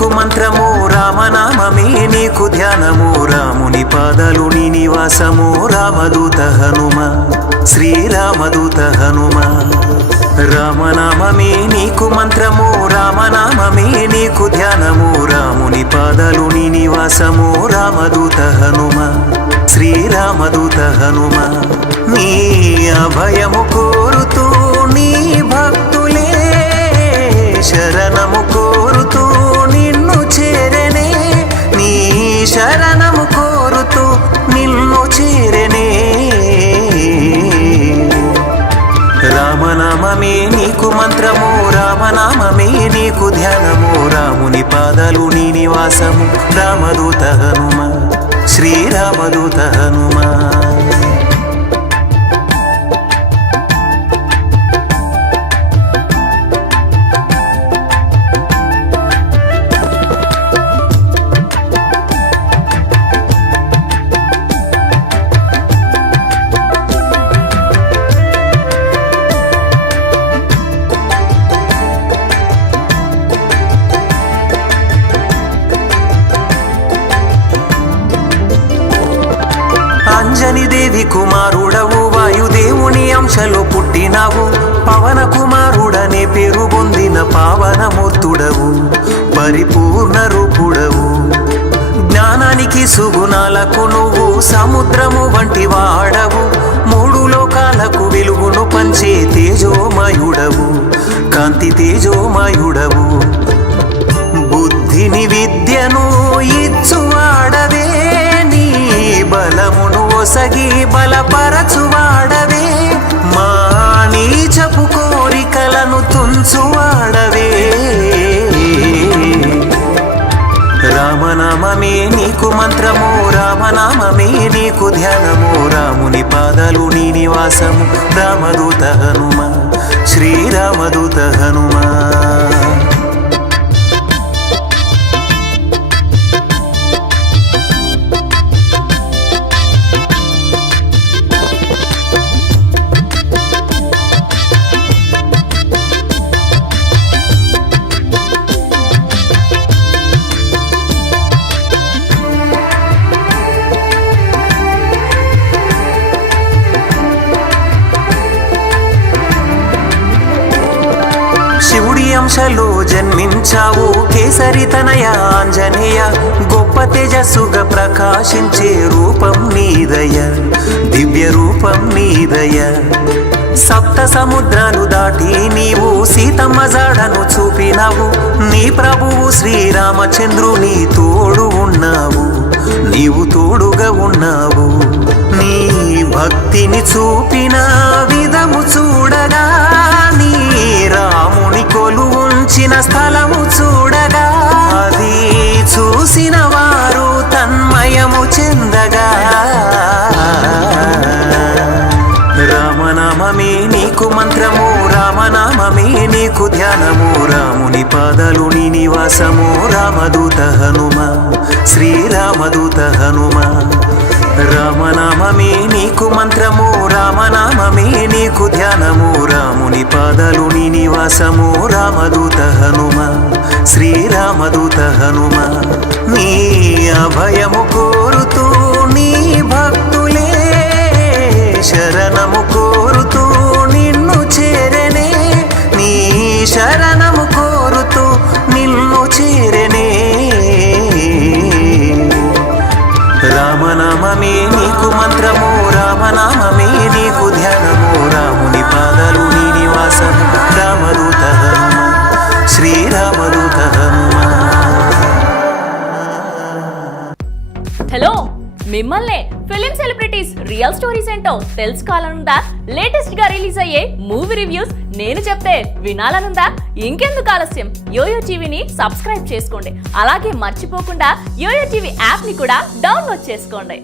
నీకు మంత్రము రామనామమే నీకు ధ్యానము రాముని పాదాలు నీ నివాసము రామదూత హనుమ శ్రీరామదూత హనుమ రామనామమే నీకు మంత్రము రామనామమే నీకు ధ్యానము రాముని పాదాలు నీ నివాసము రామదూత హనుమ శ్రీరామదూత హనుమ నీ అభయము కోరుతూ నీ భక్తులే శరణము కోరుతూ నిన్ను చేరనే నీ శరణము కోరుతూ నిన్ను చేరనే రామనామమే నీకు మంత్రము రామనామమే నీకు ధ్యానము రాముని పాదాలు నీ నివాసము రామదూత హనుమ శ్రీరామదూత హనుమ అంజని దేవి కుమారుడవు వాయుదేవుని అంశలో పుట్టినావు పవన కుమారుడనే పేరు పొందిన పావనమూర్తుడవు పరిపూర్ణ రూపుడవు జ్ఞానానికి సుగుణాలకు నువ్వు సముద్రము వంటి వాడవు మూడు లోకాలకు వెలుగును పంచే తేజోమయుడవు కాంతి తేజోమయుడవు బుద్ధిని విద్యను ఇచ్చువాడవే నీ బలమును ఒసగి బలపరచువాడవే మా నీచపు కోరికలను తుంచువాడవే రామనామమే నీకు మంత్రము రామనామమే నీకు ధ్యానము రాముని పాదాలు నీ నివాసము రామదూత హనుమ శ్రీరామదూత హనుమ శివుడి అంశలో జన్మించావు కేసరి తనయ ఆంజనేయ గొప్ప తేజస్సుగా ప్రకాశించే రూపం నీదయ దివ్య రూపం నీదయ సప్త సముద్రాలు దాటి నీవు సీతమ్మ జాడను చూపినావు నీ ప్రభువు శ్రీరామచంద్రుని తోడు ఉన్నావు నీవు తోడుగా ఉన్నావు నీ భక్తిని చూపిన విధము చూడగా నీ రాముని కొలు ఉంచిన స్థలము చూడగా అది చూసిన వారు తన్మయము చెందగా రామనామమే నీకు మంత్రము రామనామమే నీకు ధ్యానము రాముని పాదాలు నీ నివాసము రామదూత హనుమ శ్రీరామదూత హనుమ రామనామమే నీకు మంత్రము రామనామమే నీకు ధ్యానము రాముని పాదాలు నీ నివాసము రామదూత హనుమ శ్రీరామదూత హనుమ నీ అభయము కోరుతూ నీ భక్తులే శరణము కోరుతూ నిన్ను చేరనే నీ శరణము కోరుతూ నిన్ను చేరనే రామనామమే నీకు మంత్రము రామనామమే నీకు ధ్యానము రాముని పాదాలు నీ నివాసము రామదూత హనుమ శ్రీరామదూత హనుమ హలో మిమ్మల్ని ఫిలిం సెలబ్రిటీస్ రియల్ స్టోరీస్ ఏంటో తెలుసుకోవాలనుందా? లేటెస్ట్ గా రిలీజ్ అయ్యే మూవీ రివ్యూస్ నేను చెప్తే వినాలనుందా? ఇంకెందుకు ఆలస్యం, యోయో టీవీని సబ్స్క్రైబ్ చేసుకోండి. అలాగే మర్చిపోకుండా యోయో టీవీ యాప్ ని కూడా డౌన్లోడ్ చేసుకోండి.